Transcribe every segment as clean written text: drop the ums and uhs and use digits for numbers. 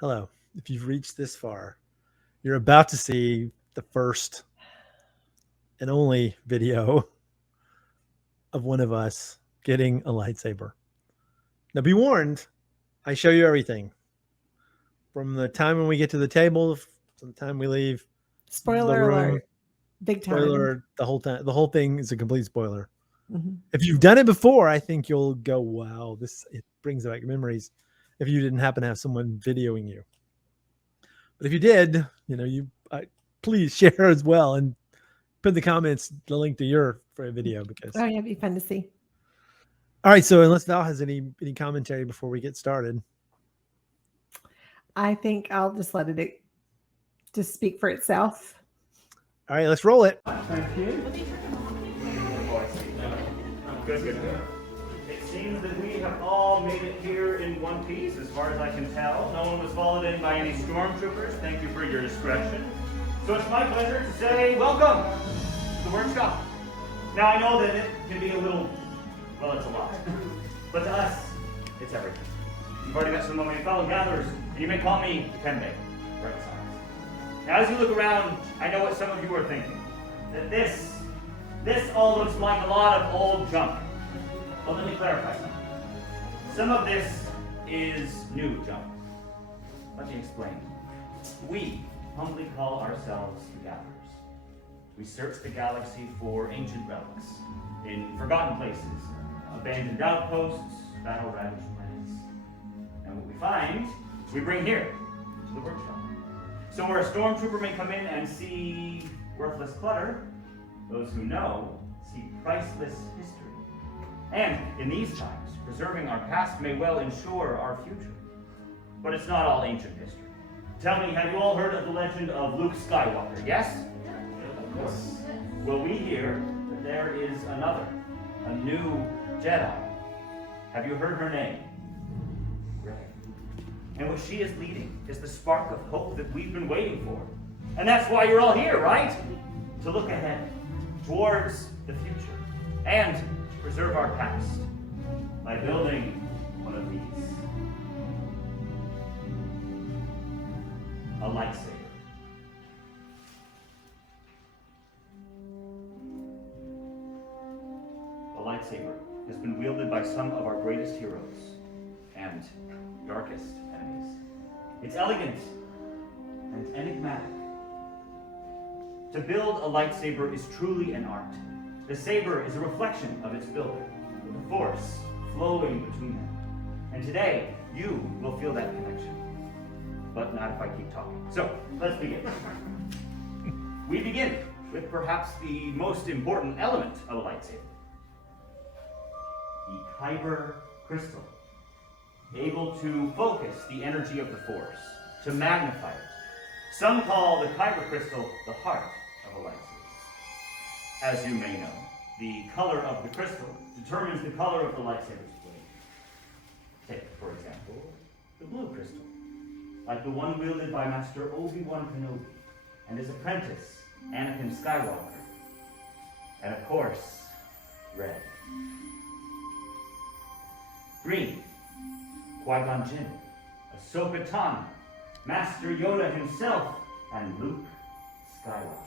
Hello. If you've reached this far, you're about to see the first and only video of one of us getting a lightsaber. Now, be warned, I show you everything from the time when we get to the table to the time we leave the Spoiler room. alert. Big time. Spoiler, the whole time. The whole thing is a complete spoiler. Mm-hmm. If you've done it before, I think you'll go, wow, it brings back memories if you didn't happen to have someone videoing you. But if you did, please share as well and put in the comments the link to your video because. Oh, yeah, it'd be fun to see. All right, so unless Val has any commentary before we get started. I think I'll just let it just speak for itself. All right, let's roll it. Thank you. Good, good, good. It seems that we have all made it here in one piece, as far as I can tell. No one was followed in by any stormtroopers. Thank you for your discretion. So it's my pleasure to say welcome to the workshop. Now I know that it can be a little, well, it's a lot. But to us, it's everything. You've already met some of my fellow gatherers, and you may call me Depende, right size. Now as you look around, I know what some of you are thinking. That this all looks like a lot of old junk. Well, let me clarify something. Some of this is new junk. Let me explain. We humbly call ourselves the Gatherers. We search the galaxy for ancient relics in forgotten places, abandoned outposts, battle-ravaged planets. And what we find, we bring here to the workshop. So where a stormtrooper may come in and see worthless clutter, those who know see priceless history. And in these times, preserving our past may well ensure our future. But it's not all ancient history. Tell me, have you all heard of the legend of Luke Skywalker, yes? Yes. Well, we hear that there is another, a new Jedi. Have you heard her name? Rey. And what she is leading is the spark of hope that we've been waiting for. And that's why you're all here, right? To look ahead, towards the future, and to preserve our past by building one of these. A lightsaber. A lightsaber has been wielded by some of our greatest heroes and darkest enemies. It's elegant and enigmatic. To build a lightsaber is truly an art. The saber is a reflection of its builder, with the force flowing between them. And today, you will feel that connection. But not if I keep talking. So, let's begin. We begin with perhaps the most important element of a lightsaber. The kyber crystal. Able to focus the energy of the force, to magnify it. Some call the kyber crystal the heart of a lightsaber. As you may know, the color of the crystal determines the color of the lightsaber's blade. Take, for example, the blue crystal, like the one wielded by Master Obi-Wan Kenobi and his apprentice, Anakin Skywalker. And of course, red. Green, Qui-Gon Jinn, Ahsoka Tano, Master Yoda himself, and Luke Skywalker.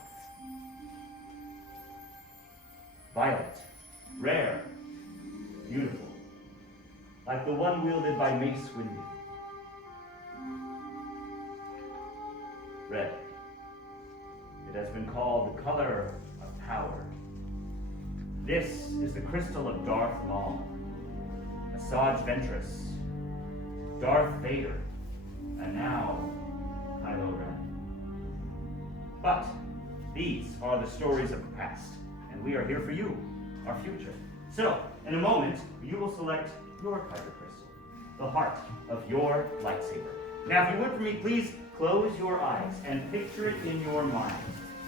Violet, rare, beautiful, like the one wielded by Mace Windu. Red, it has been called the color of power. This is the crystal of Darth Maul, Asajj Ventress, Darth Vader, and now Kylo Ren. But these are the stories of the past. And we are here for you, our future. So, in a moment, you will select your kyber crystal, the heart of your lightsaber. Now, if you would for me, please close your eyes and picture it in your mind,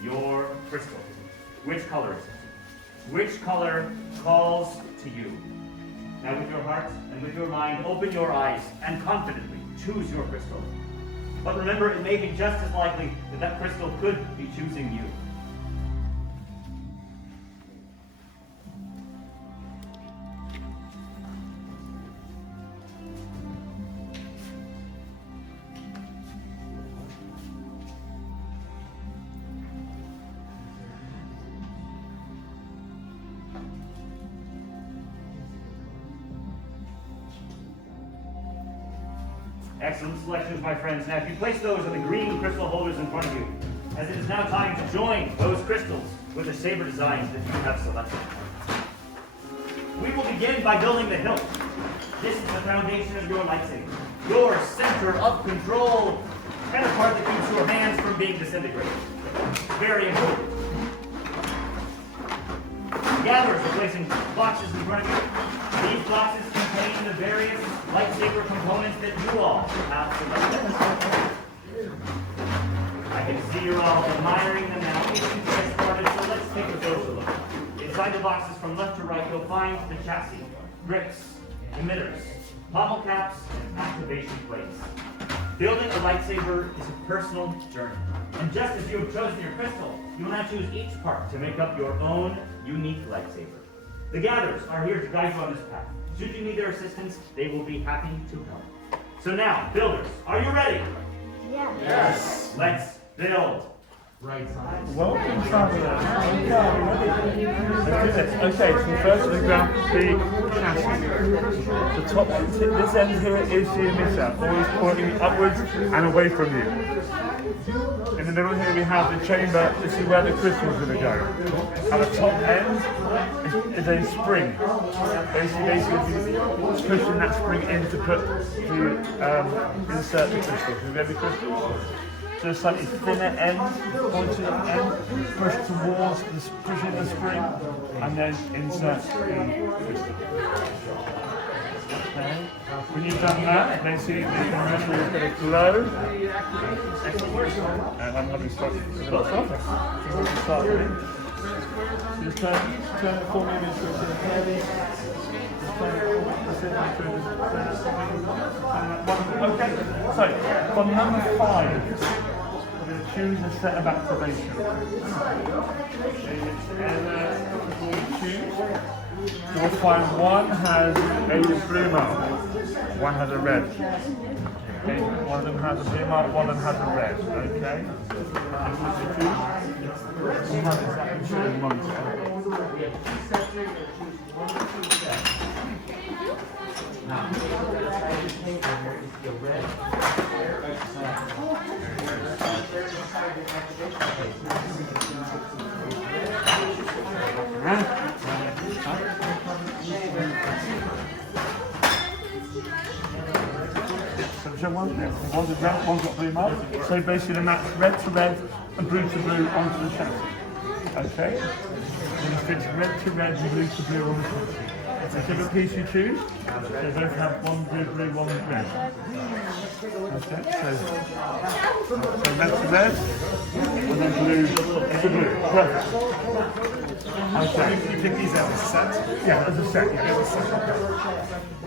your crystal. Which color is it? Which color calls to you? Now, with your heart and with your mind, open your eyes and confidently choose your crystal. But remember, it may be just as likely that that crystal could be choosing you. Excellent selections, my friends. Now, if you place those in the green crystal holders in front of you, as it is now time to join those crystals with the saber designs that you have selected. We will begin by building the hilt. This is the foundation of your lightsaber, your center of control, and the part that keeps your hands from being disintegrated. Very important. Gatherers are placing boxes in front of you. These boxes contain the various lightsaber components that you all have selected. I can see you're all admiring them now. We can get started, so let's take a closer look. Inside the boxes from left to right, you'll find the chassis, grips, emitters, pommel caps, and activation plates. Building a lightsaber is a personal journey. And just as you have chosen your crystal, you will now choose each part to make up your own unique lightsaber. The gatherers are here to guide you on this path. Should you need their assistance, they will be happy to help. So now, builders, are you ready? Yes. Let's build. Welcome, traveller. Okay, so first we grab the chassis. The top, this end here is the emitter, always pointing upwards and away from you. In the middle here we have the chamber. This is where the crystal is going to go. At the top end is a spring. Basically, pushing that spring in to put to insert the crystal. Have you got the crystals? So a slightly thinner end, pointed end, push towards pushing the spring, and then insert the crystal. Okay. When you've done that, then see the metal is going to glow. And I'm going to start with a lot of start with it. So just turn it for me into a heavy. Okay, so from number 5, we're going to choose a set of activation. You'll find one has a blue mark, one has a red. Okay, one of them has a blue mark, one of them has a red. Okay? We have exactly choose one. One's a red, one's got blue mark. So basically match red to red and blue to blue onto the chassis. Okay? Then you fix red to red and blue to blue on the chassis. Whichever piece you choose, they both have one blue, one red. Okay, so red to red, and then blue to blue. Perfect. Okay. You pick these out as a set? Yeah, as a set, yeah. As a set.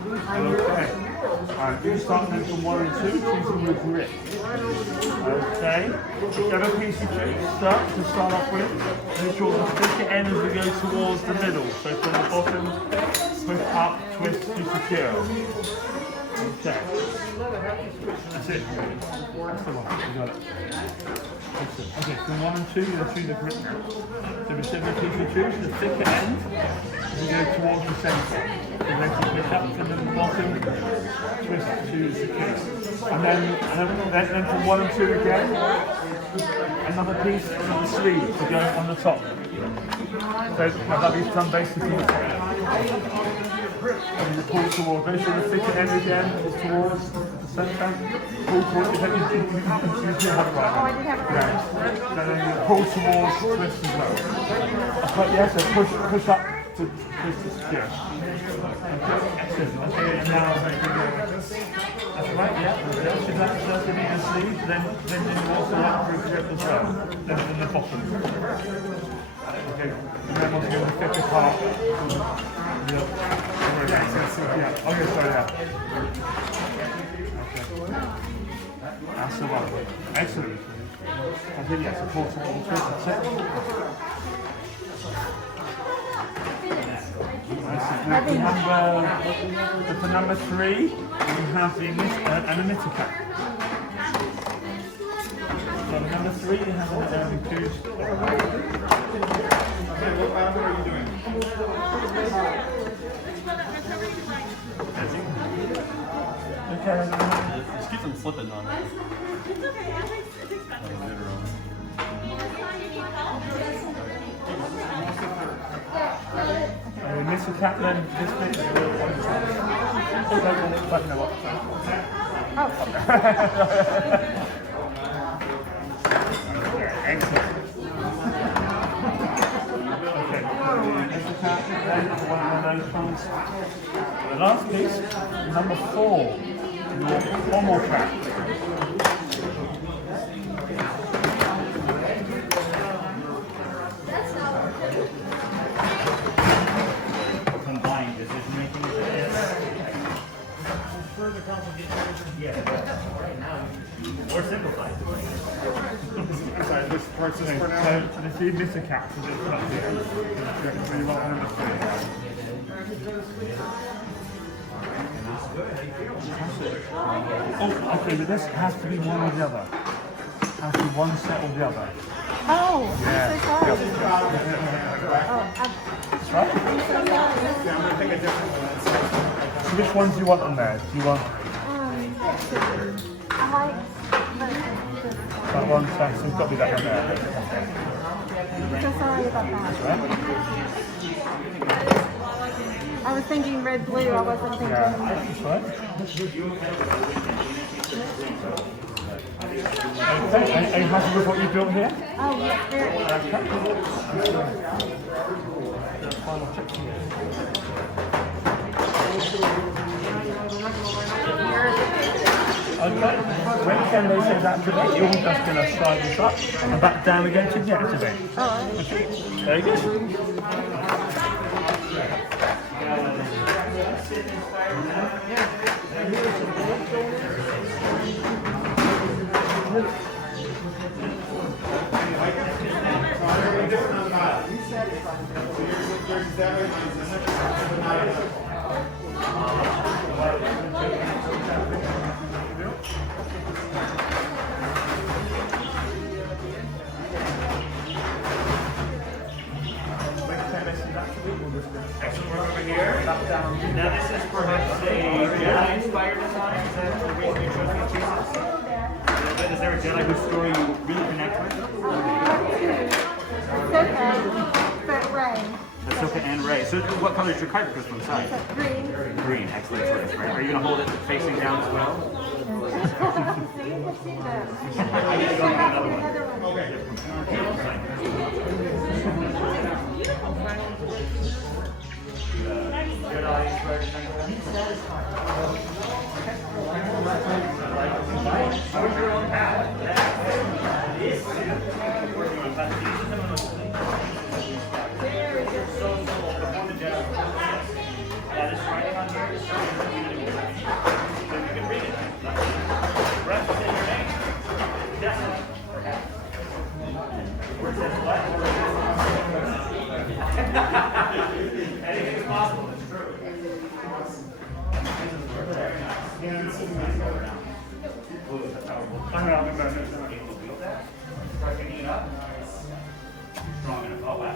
Okay. Alright, you start moving from 1 and 2, choosing your grip. Okay. Whichever piece you choose, start off with, make sure the thicker end as we go towards the middle. So from the bottom, push up, twist to secure. Okay. That's it. That's the one. You got it. Excellent. Okay, from 1 and 2, you're going to choose the grip now. So whichever piece you choose, the thicker end, you go towards the centre. And then you push up from the bottom, twist to secure. And then from 1 and 2 again, another piece of the sleeve to go on the top. So that is done basically. And you pull towards, make sure the thicker end again is towards the centre. Pull towards, you have it right now. Then you pull towards, twist as well. But yes, so push up to twist to secure. Okay, excellent. Okay, and now that's right, yeah. So that's the knee and sleeve, then you also have to grip as well. Then in the bottom. Okay, and then once you get the thicker part. Yeah. Okay, sorry, yeah. Okay. That's the one. Excellent. Okay, yes, of course, that's it. For number 3, we have an emitter cap. So for number 3, we have an choose. Okay, what pattern are you doing? Okay, Okay. Just keep them slipping on it. It's okay, Alex. It's expected. Mr. Kaplan, this bit is real fucking a lot. Excellent. Okay. Mr. Kaplan, one of those ones. The last piece, number 4, your pommel cap. Combined decision making. Further complicated. Yeah. Right now. Or simplified. Sorry, this part's just for now. So the two Mr. Caps are just up here. Really well understood. Oh, okay, but this has to be one or the other. Has to be one set or the other. Oh, Yeah. I'm so sorry. That's right. I'm so sorry. I'm going to pick a different one. So which ones do you want on there? Do you want I like that one? So it's got to be that one there. I'm so sorry about that. Right? I was thinking red, blue. I wasn't thinking. Yeah, that's right. Okay, are you happy with what you built here? Oh, yes, very. Okay, when can they say that activate? You're just going to slide this up and back down again to deactivate. Okay, very good. Excellent work over here. Now this is perhaps a Jedi-inspired design. Is that the reason you chose these pieces? Is there a Jedi whose story you really connect with? But Ray. Ahsoka and Rey. So what color is your kyber crystal inside? Green. Green. Excellent choice. Right. Are you going to hold it facing down as well? Anything is possible, it's true. Strong enough. Oh, wow.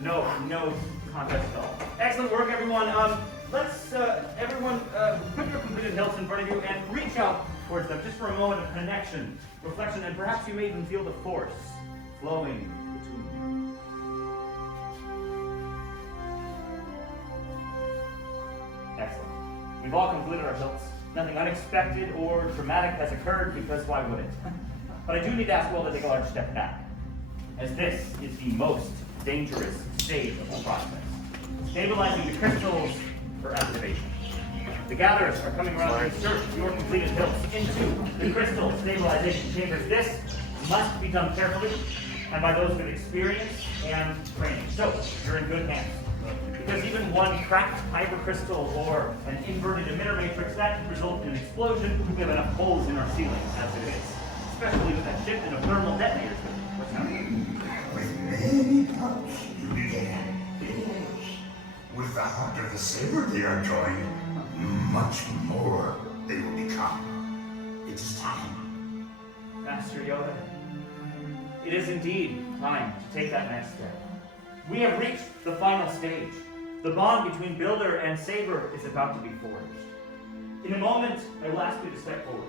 No contest at all. Excellent work, everyone. Let's everyone put your completed hilts in front of you and reach out towards them just for a moment of connection, reflection, and perhaps you may even feel the force flowing between you. Excellent. We've all completed our hilts. Nothing unexpected or dramatic has occurred, because why would it? But I do need to ask you all to take a large step back, as this is the most dangerous stage of the process. Stabilizing the crystals for activation. The gatherers are coming around to insert your completed hilts into the crystal stabilization chambers. This must be done carefully and by those with experience and training. So, you're in good hands. Because even one cracked kyber crystal or an inverted emitter matrix, that could result in an explosion. We have enough holes in our ceiling as it is. Especially with that shift in a thermal detonator. What's happening? With many parts you began. With the heart of the saber they are joined, much more they will become. It is time. Master Yoda, it is indeed time to take that next step. We have reached the final stage. The bond between Builder and Saber is about to be forged. In a moment, I will ask you to step forward,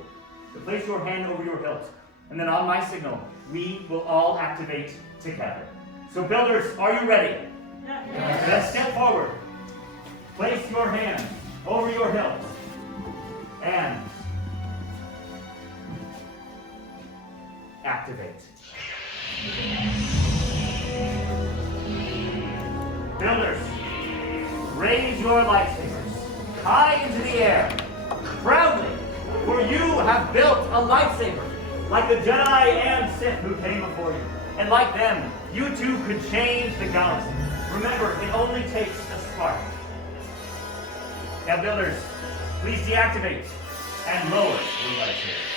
to place your hand over your hilt, and then on my signal, we will all activate together. So builders, are you ready? Yes. Then step forward. Place your hand over your hilt. And activate. Builders, raise your lightsabers high into the air, proudly, for you have built a lightsaber, like the Jedi and Sith who came before you. And like them, you too could change the galaxy. Remember, it only takes a spark. Now, builders, please deactivate and lower your lightsabers.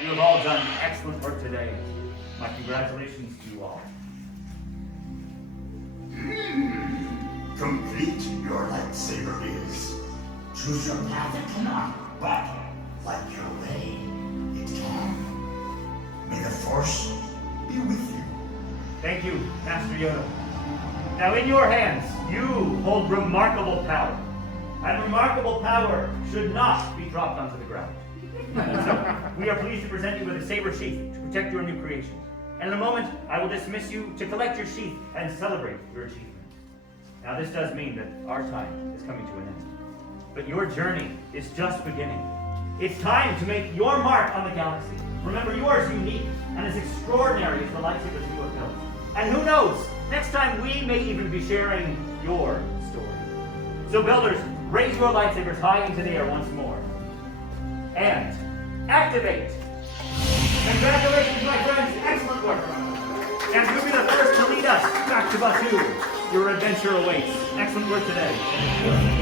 You have all done excellent work today. My congratulations to you all. Complete your lightsaber is. Choose your path it cannot, but like your way, it can. May the Force be with you. Thank you, Master Yoda. Now in your hands, you hold remarkable power. And remarkable power should not be dropped onto the ground. So, we are pleased to present you with a saber sheath to protect your new creation. And in a moment, I will dismiss you to collect your sheath and celebrate your achievement. Now this does mean that our time is coming to an end. But your journey is just beginning. It's time to make your mark on the galaxy. Remember, you are as unique and as extraordinary as the lightsabers you have built. And who knows, next time we may even be sharing your story. So builders, raise your lightsabers high into the air once more. And activate! Congratulations, my friends, excellent work. And you'll be the first to lead us back to Batuu. Your adventure awaits. Excellent work today.